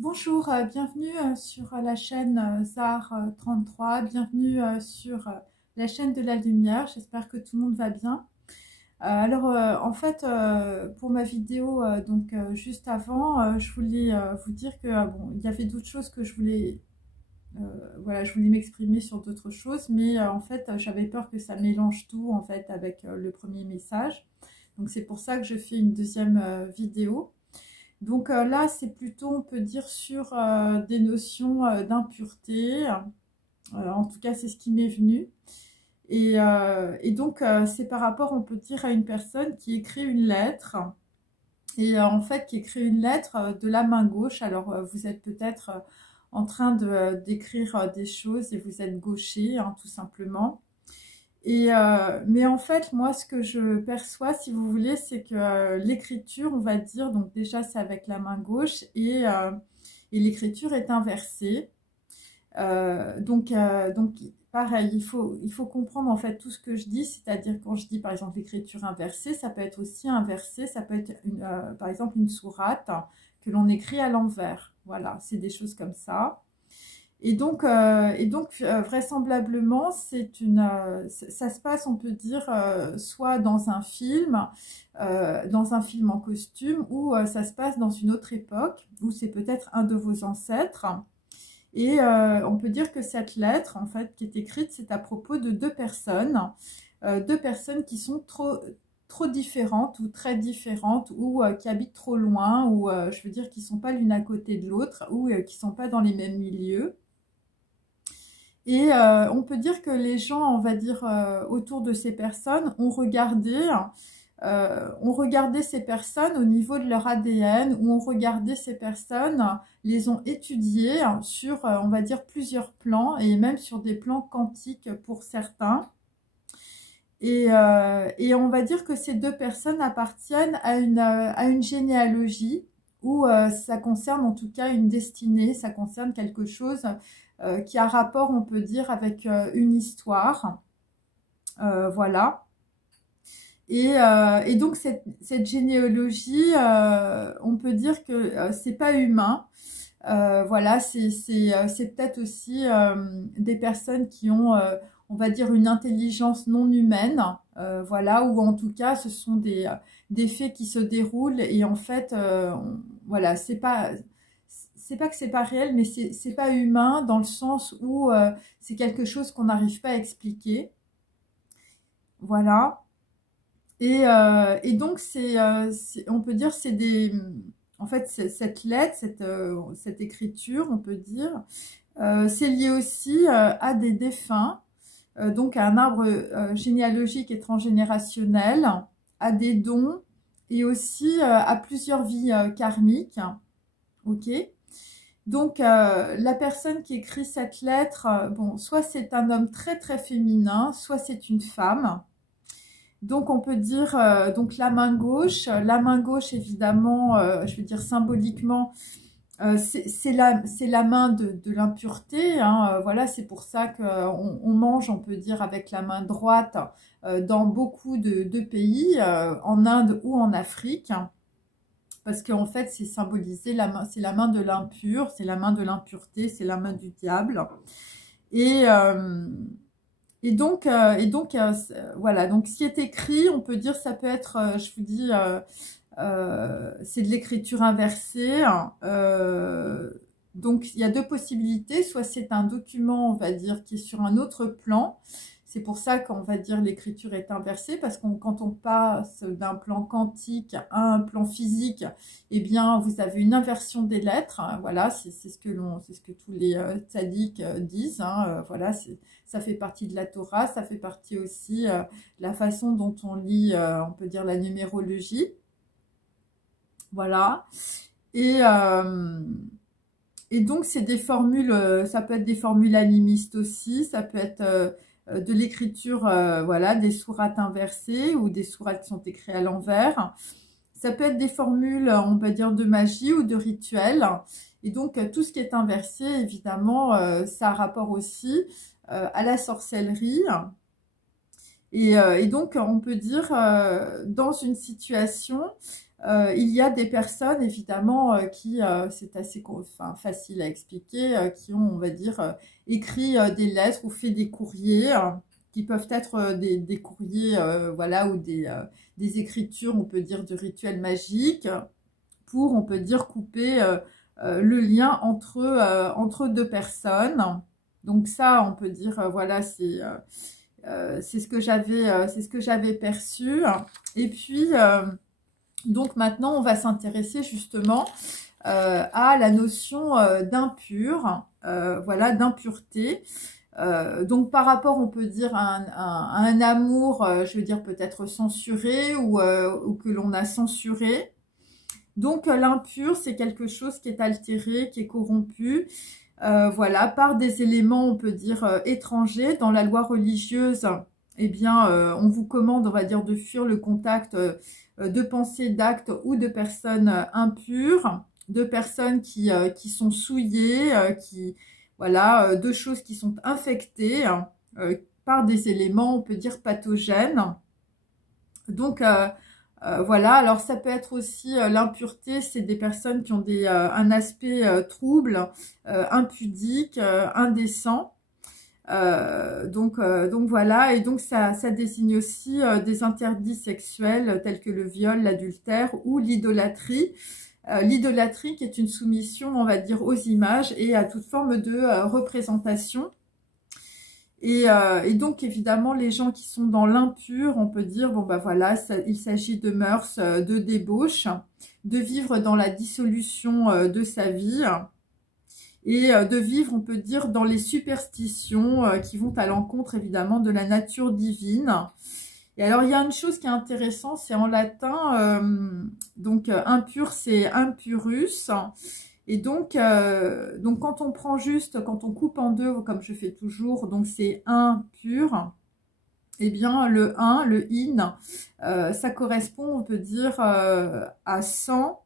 Bonjour, bienvenue sur la chaîne ZAR 33, bienvenue sur la chaîne de la lumière, j'espère que tout le monde va bien. En fait, pour ma vidéo, juste avant, je voulais vous dire que bon, il y avait d'autres choses que je voulais, voilà, je voulais m'exprimer sur d'autres choses, mais en fait, j'avais peur que ça mélange tout en fait avec le premier message. Donc c'est pour ça que je fais une deuxième vidéo. Donc là, c'est plutôt, on peut dire, sur des notions d'impureté. En tout cas, c'est ce qui m'est venu. C'est par rapport, on peut dire, à une personne qui écrit une lettre. En fait, qui écrit une lettre de la main gauche. Alors, vous êtes peut-être en train d'écrire des choses et vous êtes gaucher, hein, tout simplement. Mais en fait, moi, ce que je perçois, si vous voulez, c'est que l'écriture, on va dire, donc déjà, c'est avec la main gauche et l'écriture est inversée. Pareil, il faut comprendre en fait tout ce que je dis, c'est-à-dire quand je dis par exemple l'écriture inversée, ça peut être aussi inversé, ça peut être par exemple une sourate que l'on écrit à l'envers. Voilà, c'est des choses comme ça. Vraisemblablement, ça se passe, on peut dire, soit dans un film en costume, ou ça se passe dans une autre époque, où c'est peut-être un de vos ancêtres. On peut dire que cette lettre, en fait, qui est écrite, c'est à propos de deux personnes qui sont trop différentes ou très différentes ou qui habitent trop loin ou je veux dire qui ne sont pas l'une à côté de l'autre ou qui ne sont pas dans les mêmes milieux. On peut dire que les gens, on va dire, autour de ces personnes ont regardé ces personnes au niveau de leur ADN, ou ont regardé ces personnes, les ont étudiées sur, on va dire, plusieurs plans, et même sur des plans quantiques pour certains. Et on va dire que ces deux personnes appartiennent à une généalogie, où ça concerne en tout cas une destinée, ça concerne quelque chose qui a rapport, on peut dire, avec une histoire. Voilà. Et donc cette généalogie, on peut dire que c'est pas humain. Voilà, c'est peut-être aussi des personnes qui ont, on va dire, une intelligence non humaine. Voilà, ou en tout cas, ce sont des faits qui se déroulent et en fait, voilà, c'est pas que c'est pas réel, mais c'est pas humain dans le sens où c'est quelque chose qu'on n'arrive pas à expliquer. Voilà. Et donc, on peut dire, en fait, cette lettre, cette écriture, on peut dire, c'est lié aussi à des défunts, donc à un arbre généalogique et transgénérationnel, à des dons et aussi à plusieurs vies karmiques. Ok. Donc, la personne qui écrit cette lettre, bon, soit c'est un homme très très féminin, soit c'est une femme. Donc on peut dire donc la main gauche évidemment, je veux dire symboliquement, c'est la main de l'impureté, hein, voilà, c'est pour ça qu'on mange, on peut dire, avec la main droite dans beaucoup de pays, en Inde ou en Afrique, parce qu'en fait c'est symbolisé, c'est la main de l'impur, c'est la main de l'impureté, c'est la main du diable. Et, euh, voilà, donc ce qui est écrit, on peut dire, ça peut être, je vous dis, c'est de l'écriture inversée. Donc il y a deux possibilités, soit c'est un document, on va dire, qui est sur un autre plan. C'est pour ça qu'on va dire l'écriture est inversée, parce que quand on passe d'un plan quantique à un plan physique, eh bien vous avez une inversion des lettres. Voilà, c'est ce que tous les tzaddik disent. Hein, voilà, ça fait partie de la Torah, ça fait partie aussi de la façon dont on lit, on peut dire, la numérologie. Voilà. Et, euh, et donc, c'est des formules, ça peut être des formules animistes aussi, ça peut être de l'écriture, voilà, des sourates inversées ou des sourates qui sont écrites à l'envers. Ça peut être des formules, on peut dire, de magie ou de rituel. Et donc, tout ce qui est inversé, évidemment, ça a rapport aussi à la sorcellerie. Et donc, on peut dire, dans une situation, il y a des personnes, évidemment, qui, c'est assez facile à expliquer, qui ont, on va dire, écrit des lettres ou fait des courriers, qui peuvent être des courriers, voilà, ou des écritures, on peut dire, de rituels magiques, pour, on peut dire, couper le lien entre deux personnes. Donc ça, on peut dire, voilà, c'est ce que j'avais perçu. Et puis, donc maintenant, on va s'intéresser justement à la notion d'impur, voilà, d'impureté. Donc par rapport, on peut dire, à un amour, je veux dire peut-être censuré ou que l'on a censuré. Donc l'impur, c'est quelque chose qui est altéré, qui est corrompu, voilà, par des éléments, on peut dire, étrangers. Dans la loi religieuse, eh bien, on vous commande, on va dire, de fuir le contact de pensées, d'actes ou de personnes impures, de personnes qui sont souillées, voilà, de choses qui sont infectées par des éléments, on peut dire, pathogènes. Donc, voilà, alors ça peut être aussi l'impureté, c'est des personnes qui ont un aspect trouble, impudique, indécent. Donc voilà, et donc ça désigne aussi des interdits sexuels tels que le viol, l'adultère ou l'idolâtrie. L'idolâtrie qui est une soumission, on va dire, aux images et à toute forme de représentation. Et donc évidemment les gens qui sont dans l'impur, on peut dire, bon bah voilà, il s'agit de mœurs, de débauche, de vivre dans la dissolution de sa vie. Et de vivre, on peut dire, dans les superstitions qui vont à l'encontre, évidemment, de la nature divine. Et alors, il y a une chose qui est intéressante, c'est en latin, donc impur, c'est impurus. Et donc quand on prend juste, quand on coupe en deux, comme je fais toujours, donc c'est impur, eh bien, le in, le in, ça correspond, on peut dire, à sang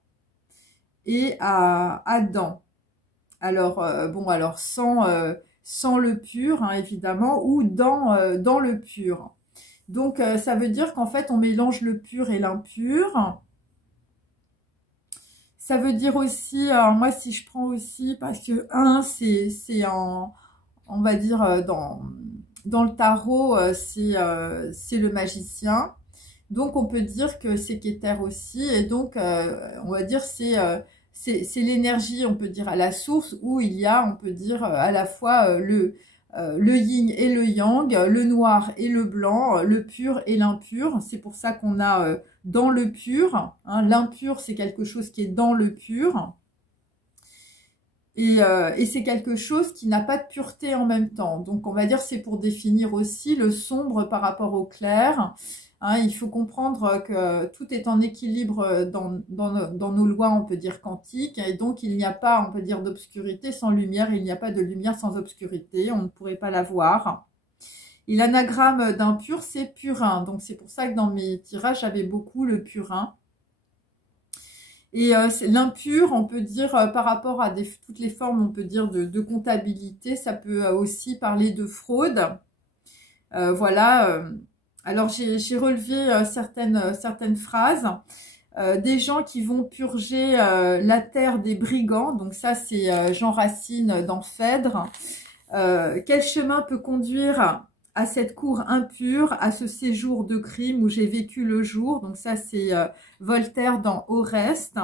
et à Adam. Alors, bon, alors sans le pur, hein, évidemment, ou dans le pur. Donc, ça veut dire qu'en fait, on mélange le pur et l'impur. Ça veut dire aussi, alors moi, si je prends aussi, parce que c'est on va dire, dans le tarot, c'est le magicien. Donc, on peut dire que c'est Keter aussi, et donc, on va dire, c'est l'énergie, on peut dire, à la source, où il y a, on peut dire, à la fois le yin et le yang, le noir et le blanc, le pur et l'impur. C'est pour ça qu'on a dans le pur, hein, l'impur, c'est quelque chose qui est dans le pur. Et c'est quelque chose qui n'a pas de pureté en même temps. Donc, on va dire, c'est pour définir aussi le sombre par rapport au clair. Hein, il faut comprendre que tout est en équilibre dans nos lois, on peut dire, quantiques. Et donc, il n'y a pas, on peut dire, d'obscurité sans lumière. Il n'y a pas de lumière sans obscurité. On ne pourrait pas l'avoir. Et l'anagramme d'impur, c'est purin. Donc, c'est pour ça que dans mes tirages, j'avais beaucoup le purin. Et l'impur, on peut dire, par rapport à toutes les formes, on peut dire, de comptabilité, ça peut aussi parler de fraude. Voilà. Alors, j'ai relevé certaines phrases. Des gens qui vont purger la terre des brigands. Donc ça, c'est Jean Racine dans Phèdre. Quel chemin peut conduire à cette cour impure, à ce séjour de crime où j'ai vécu le jour. Donc ça, c'est Voltaire dans Oreste.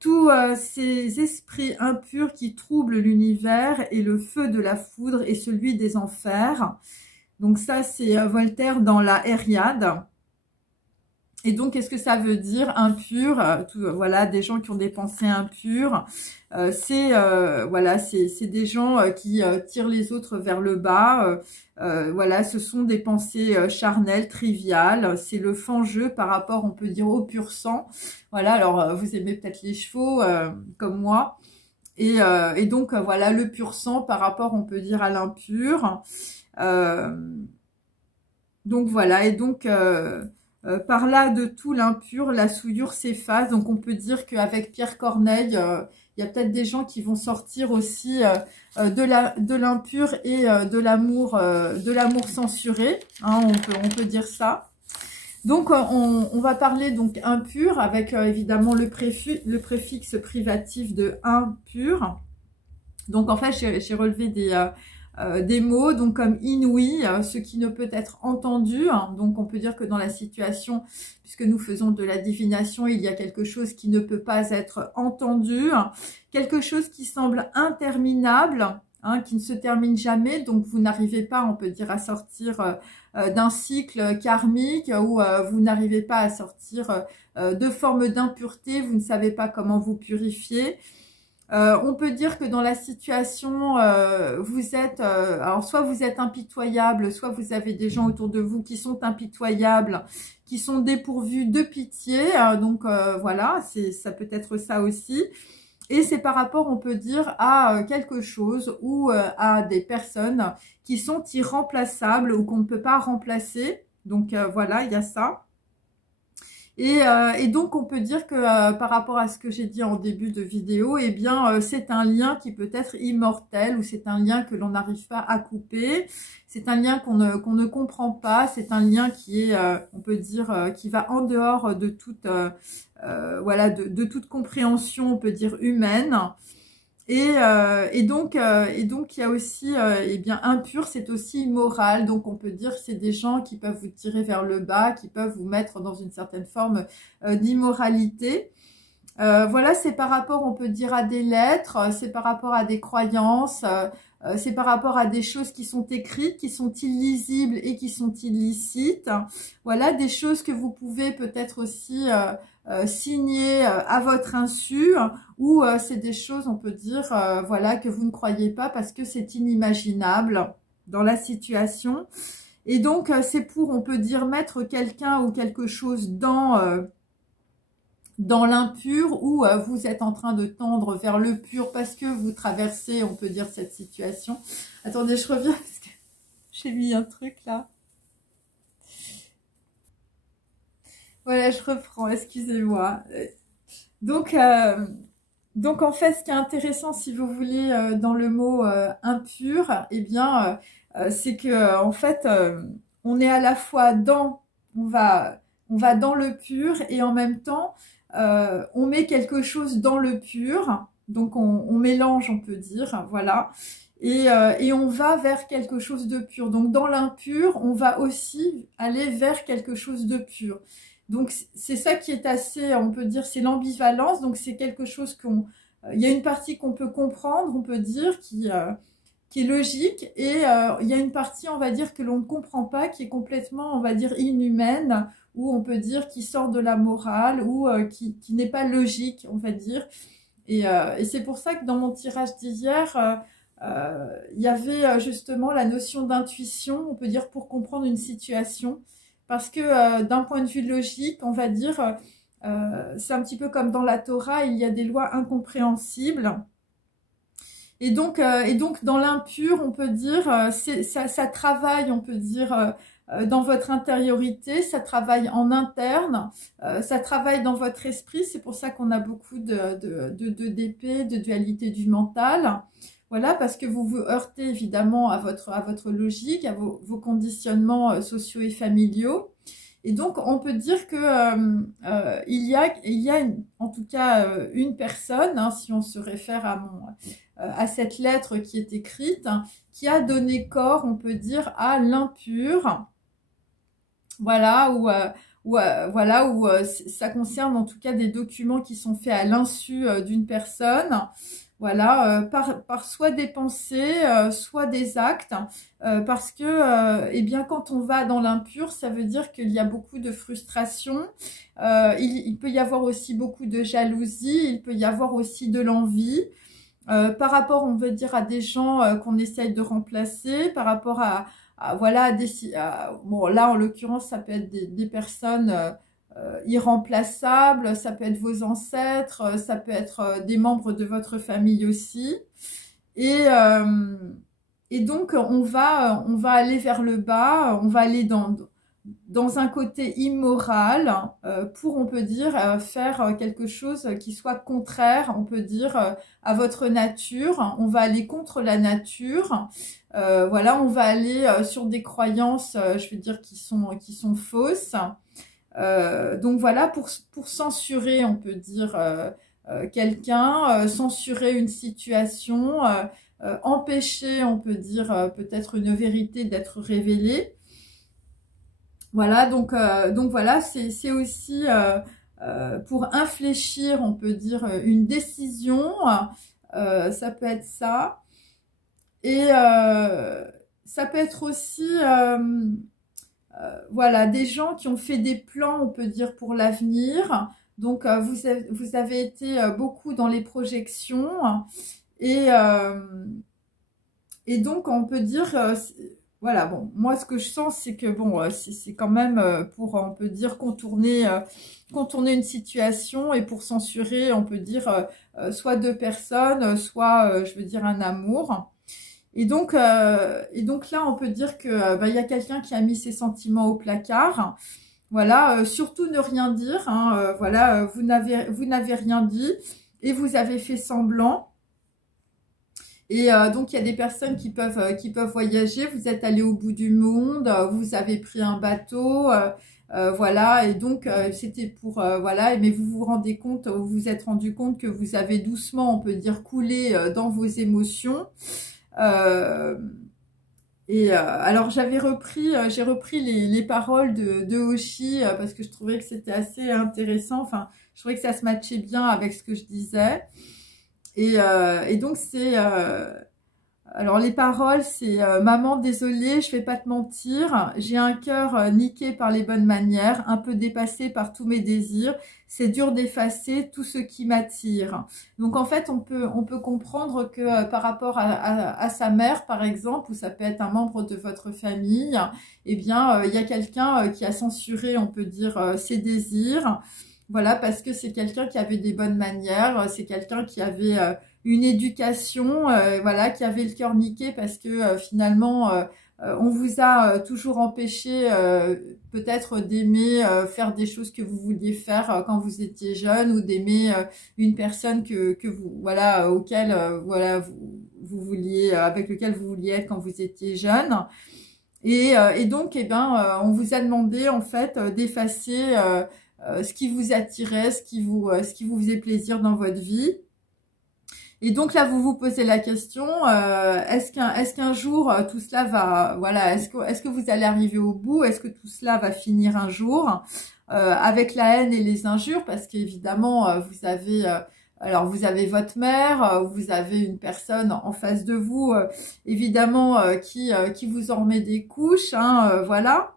Tous ces esprits impurs qui troublent l'univers et le feu de la foudre et celui des enfers. Donc ça, c'est Voltaire dans la Henriade. Et donc, qu'est-ce que ça veut dire, impur? Voilà, des gens qui ont des pensées impures. Voilà, c'est des gens qui tirent les autres vers le bas. Voilà, ce sont des pensées charnelles, triviales. C'est le fan-jeu par rapport, on peut dire, au pur sang. Voilà, alors vous aimez peut-être les chevaux, comme moi. Et donc, voilà, le pur sang par rapport, on peut dire, à l'impur. Donc, voilà, et donc... par là de tout l'impur, la souillure s'efface. Donc on peut dire qu'avec Pierre Corneille, il y a peut-être des gens qui vont sortir aussi de l'impur et de l'amour censuré. Hein, on peut dire ça. Donc, on va parler donc impur avec évidemment le préfixe privatif de impur. Donc, en fait, j'ai relevé des mots, donc comme inouï, ce qui ne peut être entendu. Donc, on peut dire que dans la situation, puisque nous faisons de la divination, il y a quelque chose qui ne peut pas être entendu, quelque chose qui semble interminable, qui ne se termine jamais. Donc, vous n'arrivez pas, on peut dire, à sortir d'un cycle karmique, ou vous n'arrivez pas à sortir de formes d'impureté, vous ne savez pas comment vous purifier. On peut dire que dans la situation, vous êtes, alors soit vous êtes impitoyable, soit vous avez des gens autour de vous qui sont impitoyables, qui sont dépourvus de pitié. Donc voilà, ça peut être ça aussi. Et c'est par rapport, on peut dire, à quelque chose ou à des personnes qui sont irremplaçables ou qu'on ne peut pas remplacer. Donc voilà, il y a ça. Et donc, on peut dire que par rapport à ce que j'ai dit en début de vidéo, eh bien, c'est un lien qui peut être immortel, ou c'est un lien que l'on n'arrive pas à couper. C'est un lien qu'on ne comprend pas. C'est un lien qui est, on peut dire, qui va en dehors de toute, voilà, de toute compréhension, on peut dire, humaine. Et donc il y a aussi, eh bien, impur, c'est aussi immoral. Donc, on peut dire que c'est des gens qui peuvent vous tirer vers le bas, qui peuvent vous mettre dans une certaine forme d'immoralité. Voilà, c'est par rapport, on peut dire, à des lettres, c'est par rapport à des croyances, c'est par rapport à des choses qui sont écrites, qui sont illisibles et qui sont illicites. Voilà, des choses que vous pouvez peut-être aussi signer à votre insu, ou c'est des choses, on peut dire, voilà, que vous ne croyez pas parce que c'est inimaginable dans la situation. Et donc, c'est pour, on peut dire, mettre quelqu'un ou quelque chose dans l'impur, ou vous êtes en train de tendre vers le pur parce que vous traversez, on peut dire, cette situation. Attendez, je reviens parce que j'ai mis un truc là. Voilà, je reprends, excusez-moi. Donc, en fait, ce qui est intéressant, si vous voulez, dans le mot impur, eh bien, c'est que en fait, on est à la fois on va dans le pur, et en même temps, on met quelque chose dans le pur. Donc, on mélange, on peut dire, voilà. Et on va vers quelque chose de pur. Donc, dans l'impur, on va aussi aller vers quelque chose de pur. Donc, c'est ça qui est assez, on peut dire, c'est l'ambivalence. Donc, c'est quelque chose il y a une partie qu'on peut comprendre, on peut dire, qui est logique, et il y a une partie, on va dire, que l'on ne comprend pas, qui est complètement, on va dire, inhumaine, ou on peut dire qui sort de la morale, ou qui n'est pas logique, on va dire. Et c'est pour ça que dans mon tirage d'hier, il y avait justement la notion d'intuition, on peut dire, pour comprendre une situation. Parce que d'un point de vue logique, on va dire, c'est un petit peu comme dans la Torah, il y a des lois incompréhensibles. Et donc dans l'impur, on peut dire, ça travaille, on peut dire, dans votre intériorité, ça travaille en interne, ça travaille dans votre esprit. C'est pour ça qu'on a beaucoup d'épées, de dualité du mental. Voilà, parce que vous vous heurtez évidemment à votre logique, à vos conditionnements sociaux et familiaux. Et donc, on peut dire que il y a en tout cas une personne, si on se réfère à cette lettre qui est écrite, qui a donné corps, on peut dire, à l'impur. Voilà, où ça concerne en tout cas des documents qui sont faits à l'insu d'une personne. Voilà, par soit des pensées, soit des actes, parce que, eh bien, quand on va dans l'impur, ça veut dire qu'il y a beaucoup de frustration, il peut y avoir aussi beaucoup de jalousie, il peut y avoir aussi de l'envie, par rapport, on veut dire, à des gens qu'on essaye de remplacer, par rapport voilà, bon, là, en l'occurrence, ça peut être des personnes irremplaçables, ça peut être vos ancêtres, ça peut être des membres de votre famille aussi. Et donc, on va aller vers le bas, on va aller dans un côté immoral pour, on peut dire, faire quelque chose qui soit contraire, on peut dire, à votre nature. On va aller contre la nature. Voilà, on va aller sur des croyances, je veux dire, qui sont fausses. Donc voilà, pour censurer, on peut dire, quelqu'un, censurer une situation, empêcher, on peut dire, peut-être une vérité d'être révélée. Voilà, donc voilà, c'est aussi pour infléchir, on peut dire, une décision, ça peut être ça. Et ça peut être aussi, voilà, des gens qui ont fait des plans, on peut dire, pour l'avenir. Donc, vous avez été beaucoup dans les projections. Et, et donc, on peut dire, voilà, bon, moi, ce que je sens, c'est que, bon, c'est quand même pour, on peut dire, contourner une situation et pour censurer, on peut dire, soit deux personnes, soit, je veux dire, un amour. Et donc là, on peut dire que bah, y a quelqu'un qui a mis ses sentiments au placard. Voilà, surtout ne rien dire. Hein, voilà, vous n'avez rien dit et vous avez fait semblant. Et donc il y a des personnes qui peuvent voyager. Vous êtes allé au bout du monde. Vous avez pris un bateau. Voilà, et donc c'était pour voilà, mais vous vous rendez compte, vous vous êtes rendu compte que vous avez doucement, on peut dire, coulé dans vos émotions. Alors j'ai repris les paroles de Hoshi parce que je trouvais que c'était assez intéressant. Enfin, je trouvais que ça se matchait bien avec ce que je disais. Et donc c'est alors les paroles, c'est maman, désolée, je vais pas te mentir, j'ai un cœur niqué par les bonnes manières, un peu dépassé par tous mes désirs. C'est dur d'effacer tout ce qui m'attire. Donc en fait, on peut comprendre que par rapport à sa mère, par exemple, ou ça peut être un membre de votre famille, eh bien, il y a quelqu'un qui a censuré, on peut dire, ses désirs. Voilà, parce que c'est quelqu'un qui avait des bonnes manières, c'est quelqu'un qui avait une éducation, voilà, qui avait le cœur niqué parce que finalement, on vous a toujours empêché peut-être d'aimer faire des choses que vous vouliez faire quand vous étiez jeune ou d'aimer une personne que vous, voilà, auquel, voilà, vous vouliez, avec lequel vous vouliez être quand vous étiez jeune. Et donc, eh ben, on vous a demandé en fait d'effacer ce qui vous attirait, ce qui vous faisait plaisir dans votre vie. Et donc là, vous vous posez la question, est-ce qu'un jour tout cela va, voilà, est-ce que vous allez arriver au bout? Est-ce que tout cela va finir un jour avec la haine et les injures? Parce qu'évidemment, vous avez, alors vous avez votre mère, vous avez une personne en face de vous, évidemment, qui vous en remet des couches, hein, voilà,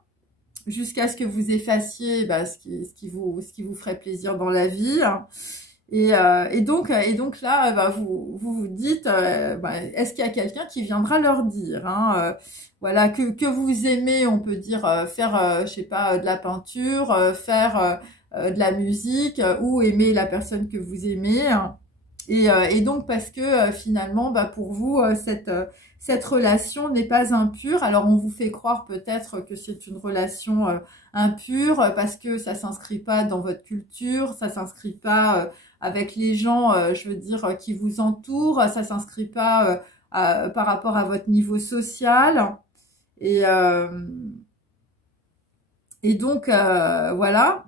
jusqu'à ce que vous effaciez bah, ce qui vous ferait plaisir dans la vie. Et donc là, bah, vous dites, bah, est-ce qu'il y a quelqu'un qui viendra leur dire, hein, voilà, que vous aimez, on peut dire, faire, je sais pas, de la peinture, faire de la musique, ou aimer la personne que vous aimez. Hein. Et donc parce que finalement, bah, pour vous, cette relation n'est pas impure. Alors on vous fait croire peut-être que c'est une relation impure parce que ça s'inscrit pas dans votre culture, ça s'inscrit pas avec les gens, je veux dire, qui vous entourent, ça s'inscrit pas par rapport à votre niveau social. Et, euh, et donc voilà.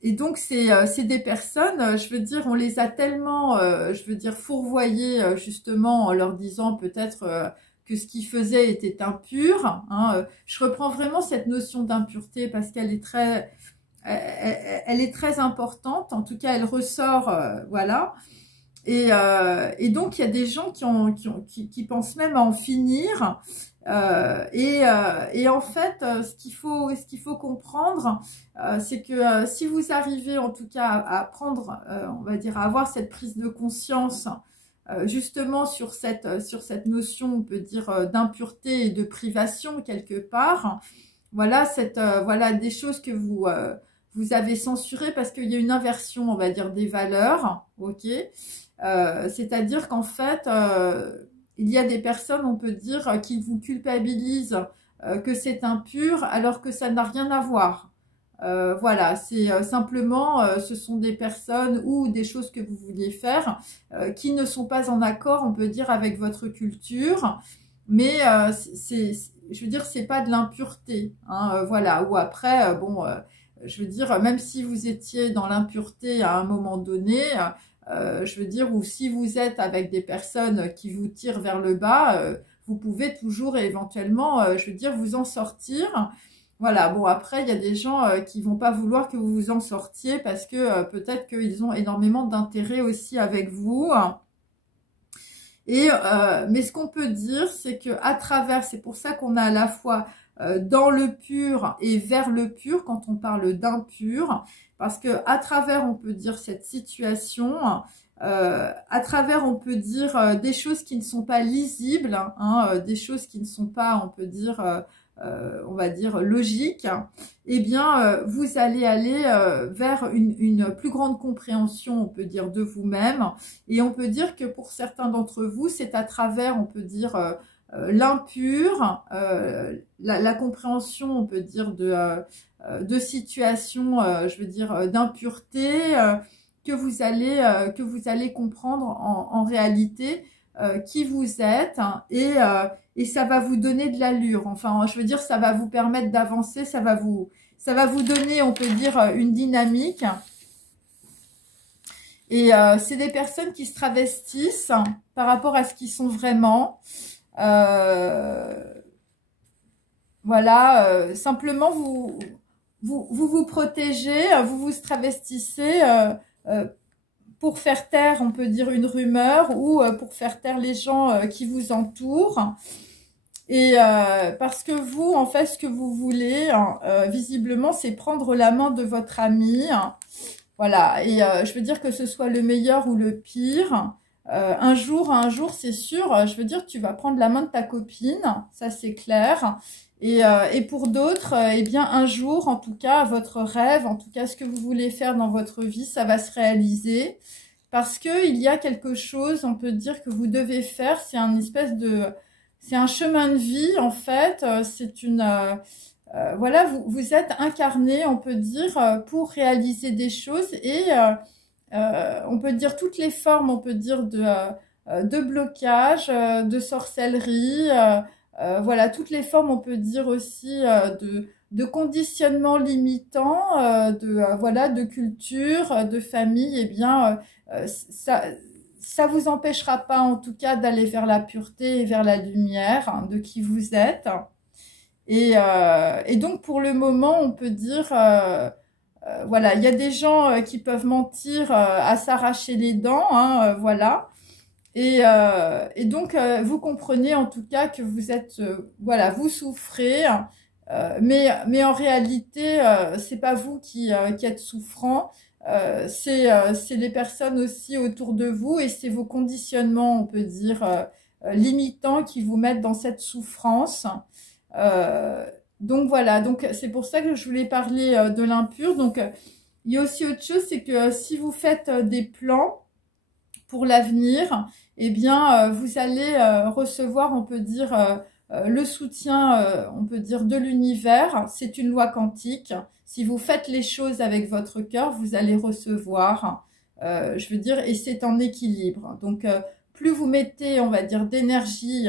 Et donc c'est des personnes, je veux dire, on les a tellement, je veux dire, fourvoyées justement en leur disant peut-être que ce qu'ils faisaient était impur. Hein. Je reprends vraiment cette notion d'impureté parce qu'elle est elle est très importante. En tout cas, elle ressort, voilà. Et donc il y a des gens qui pensent même à en finir. Et en fait, ce qu'il faut comprendre, c'est que si vous arrivez en tout cas à prendre, on va dire, à avoir cette prise de conscience, justement sur cette notion, on peut dire, d'impureté et de privation quelque part, voilà, voilà des choses que vous avez censurées parce qu'il y a une inversion, on va dire, des valeurs, ok, c'est-à-dire qu'en fait il y a des personnes, on peut dire, qui vous culpabilisent que c'est impur alors que ça n'a rien à voir. Voilà, c'est simplement, ce sont des personnes ou des choses que vous vouliez faire qui ne sont pas en accord, on peut dire, avec votre culture. Mais je veux dire, c'est pas de l'impureté, hein, voilà. Ou après, bon, je veux dire, même si vous étiez dans l'impureté à un moment donné, je veux dire, ou si vous êtes avec des personnes qui vous tirent vers le bas, vous pouvez toujours éventuellement, je veux dire, vous en sortir. Voilà, bon après, il y a des gens qui vont pas vouloir que vous vous en sortiez parce que peut-être qu'ils ont énormément d'intérêt aussi avec vous. Et mais ce qu'on peut dire, c'est que à travers, c'est pour ça qu'on a à la fois dans le pur et vers le pur quand on parle d'impur, parce que à travers, on peut dire cette situation, à travers, on peut dire des choses qui ne sont pas lisibles, hein, des choses qui ne sont pas, on peut dire, on va dire logiques. Eh bien, vous allez aller vers une plus grande compréhension, on peut dire, de vous-même. Et on peut dire que pour certains d'entre vous, c'est à travers, on peut dire, l'impur, la compréhension, on peut dire, de situations, je veux dire, d'impureté, que vous allez comprendre en réalité qui vous êtes, hein, et ça va vous donner de l'allure. Enfin, je veux dire, ça va vous permettre d'avancer, ça va vous donner, on peut dire, une dynamique. Et c'est des personnes qui se travestissent par rapport à ce qu'ils sont vraiment. Voilà, simplement vous protégez, vous vous travestissez pour faire taire, on peut dire, une rumeur ou pour faire taire les gens qui vous entourent. Et parce que vous, en fait, ce que vous voulez, visiblement, c'est prendre la main de votre ami. Voilà, et je veux dire que ce soit le meilleur ou le pire. Un jour, c'est sûr, je veux dire, tu vas prendre la main de ta copine, ça c'est clair. Et pour d'autres, eh bien, un jour, en tout cas, votre rêve, en tout cas, ce que vous voulez faire dans votre vie, ça va se réaliser. Parce que il y a quelque chose, on peut dire, que vous devez faire. C'est c'est un chemin de vie, en fait. C'est une, voilà, vous êtes incarné, on peut dire, pour réaliser des choses et on peut dire toutes les formes, on peut dire de blocage, de sorcellerie, voilà, toutes les formes, on peut dire aussi de conditionnement limitant, voilà, de culture, de famille. Eh bien, ça vous empêchera pas, en tout cas, d'aller vers la pureté et vers la lumière, hein, de qui vous êtes. Et donc, pour le moment, on peut dire, voilà, il y a des gens qui peuvent mentir à s'arracher les dents, hein, voilà. Et donc, vous comprenez en tout cas que vous êtes, voilà, vous souffrez, mais en réalité, c'est pas vous qui êtes souffrant, c'est les personnes aussi autour de vous et c'est vos conditionnements, on peut dire, limitants qui vous mettent dans cette souffrance. Donc voilà, donc c'est pour ça que je voulais parler de l'impur. Donc il y a aussi autre chose, c'est que si vous faites des plans pour l'avenir, eh bien vous allez recevoir, on peut dire, le soutien, on peut dire, de l'univers. C'est une loi quantique. Si vous faites les choses avec votre cœur, vous allez recevoir, je veux dire, et c'est en équilibre. Donc plus vous mettez, on va dire, d'énergie,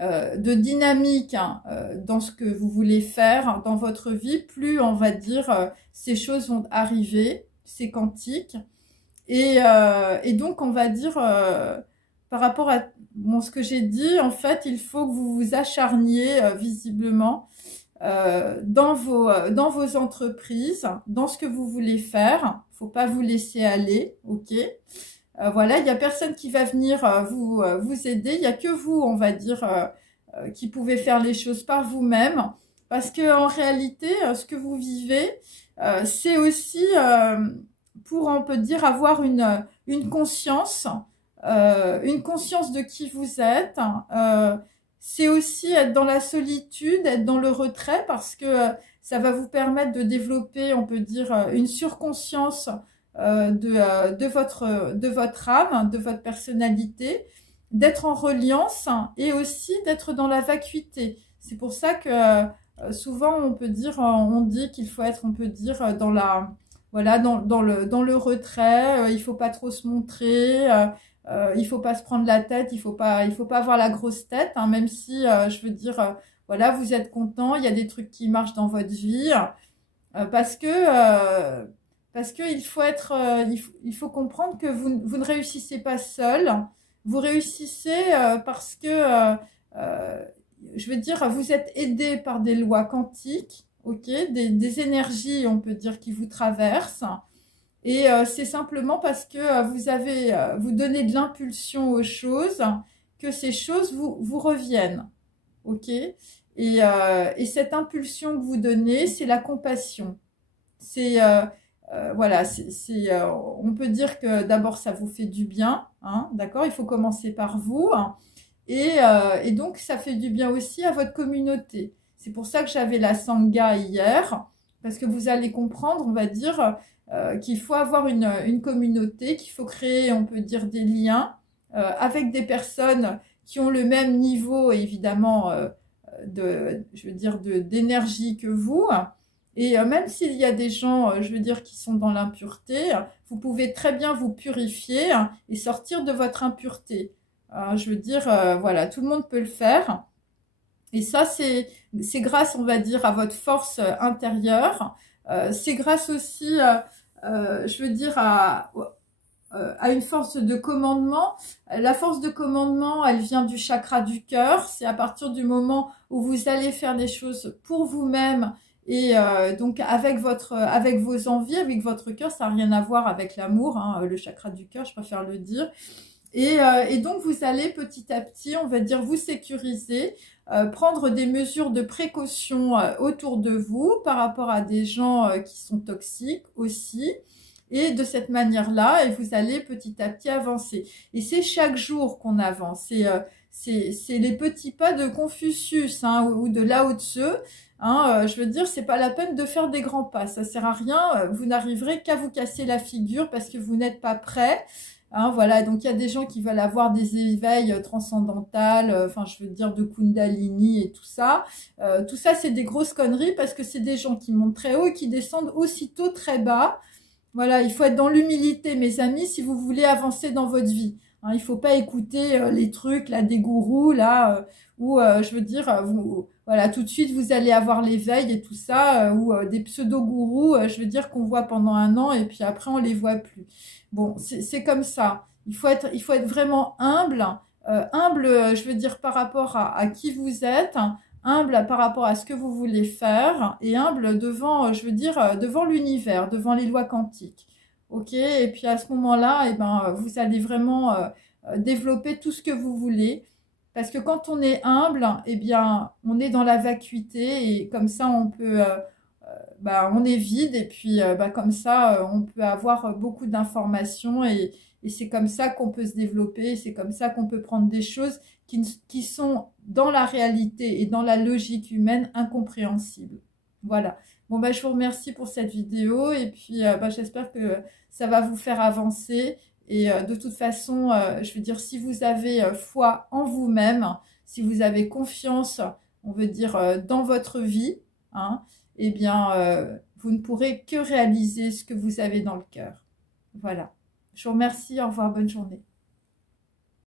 de dynamique, hein, dans ce que vous voulez faire dans votre vie, plus on va dire ces choses vont arriver, c'est quantique. Et donc on va dire par rapport à bon, ce que j'ai dit, en fait il faut que vous vous acharniez visiblement dans vos entreprises, dans ce que vous voulez faire. Faut pas vous laisser aller, ok. Voilà, il y a personne qui va venir vous aider. Il y a que vous, on va dire, qui pouvez faire les choses par vous-même. Parce que en réalité, ce que vous vivez, c'est aussi pour, on peut dire, avoir une conscience de qui vous êtes. C'est aussi être dans la solitude, être dans le retrait, parce que ça va vous permettre de développer, on peut dire, une surconscience de votre âme, de votre personnalité, d'être en reliance et aussi d'être dans la vacuité. C'est pour ça que souvent on peut dire, on dit qu'il faut être, on peut dire, dans la, voilà, dans le retrait. Il faut pas trop se montrer. Il faut pas se prendre la tête. Il faut pas avoir la grosse tête, hein, même si je veux dire, voilà, vous êtes content, il y a des trucs qui marchent dans votre vie, parce que il faut être, il faut comprendre que vous ne réussissez pas seul, vous réussissez parce que, je veux dire, vous êtes aidé par des lois quantiques, ok, des énergies, on peut dire, qui vous traversent. Et c'est simplement parce que vous donnez de l'impulsion aux choses, que ces choses vous reviennent, ok? Et cette impulsion que vous donnez, c'est la compassion. C'est voilà, on peut dire que d'abord ça vous fait du bien, hein, d'accord? Il faut commencer par vous, hein, et donc ça fait du bien aussi à votre communauté. C'est pour ça que j'avais la Sangha hier, parce que vous allez comprendre, on va dire, qu'il faut avoir une communauté, qu'il faut créer, on peut dire, des liens avec des personnes qui ont le même niveau, évidemment, je veux dire, d'énergie que vous. Et même s'il y a des gens, je veux dire, qui sont dans l'impureté, vous pouvez très bien vous purifier et sortir de votre impureté. Je veux dire, voilà, tout le monde peut le faire. Et ça, c'est grâce, on va dire, à votre force intérieure. C'est grâce aussi, je veux dire, à une force de commandement. La force de commandement, elle vient du chakra du cœur. C'est à partir du moment où vous allez faire des choses pour vous-même et donc avec vos envies, avec votre cœur. Ça n'a rien à voir avec l'amour, hein, le chakra du cœur, je préfère le dire. Et donc vous allez petit à petit, on va dire, vous sécuriser, prendre des mesures de précaution autour de vous par rapport à des gens qui sont toxiques aussi. Et de cette manière-là, et vous allez petit à petit avancer. Et c'est chaque jour qu'on avance. C'est les petits pas de Confucius, hein, ou de Lao Tzu. Hein, je veux dire, c'est pas la peine de faire des grands pas. Ça sert à rien. Vous n'arriverez qu'à vous casser la figure parce que vous n'êtes pas prêt. Hein, voilà, donc il y a des gens qui veulent avoir des éveils transcendantales, enfin je veux dire de Kundalini et tout ça. Tout ça, c'est des grosses conneries parce que c'est des gens qui montent très haut et qui descendent aussitôt très bas. Voilà, il faut être dans l'humilité, mes amis, si vous voulez avancer dans votre vie. Hein, il faut pas écouter les trucs là des gourous là où je veux dire voilà, tout de suite vous allez avoir l'éveil et tout ça ou des pseudo-gourous, je veux dire qu'on voit pendant un an et puis après on les voit plus. Bon, c'est comme ça. Il faut être vraiment humble, je veux dire par rapport à qui vous êtes. Humble par rapport à ce que vous voulez faire et humble devant, je veux dire, devant l'univers, devant les lois quantiques. Ok? Et puis à ce moment-là, eh ben, vous allez vraiment développer tout ce que vous voulez. Parce que quand on est humble, eh bien, on est dans la vacuité et comme ça, on peut, on est vide et puis comme ça, on peut avoir beaucoup d'informations et c'est comme ça qu'on peut se développer, c'est comme ça qu'on peut prendre des choses qui sont dans la réalité et dans la logique humaine incompréhensibles. Voilà. Bon, je vous remercie pour cette vidéo et puis j'espère que ça va vous faire avancer. Et de toute façon, je veux dire, si vous avez foi en vous-même, si vous avez confiance, on veut dire, dans votre vie, hein, eh bien, vous ne pourrez que réaliser ce que vous avez dans le cœur. Voilà. Je vous remercie. Au revoir. Bonne journée.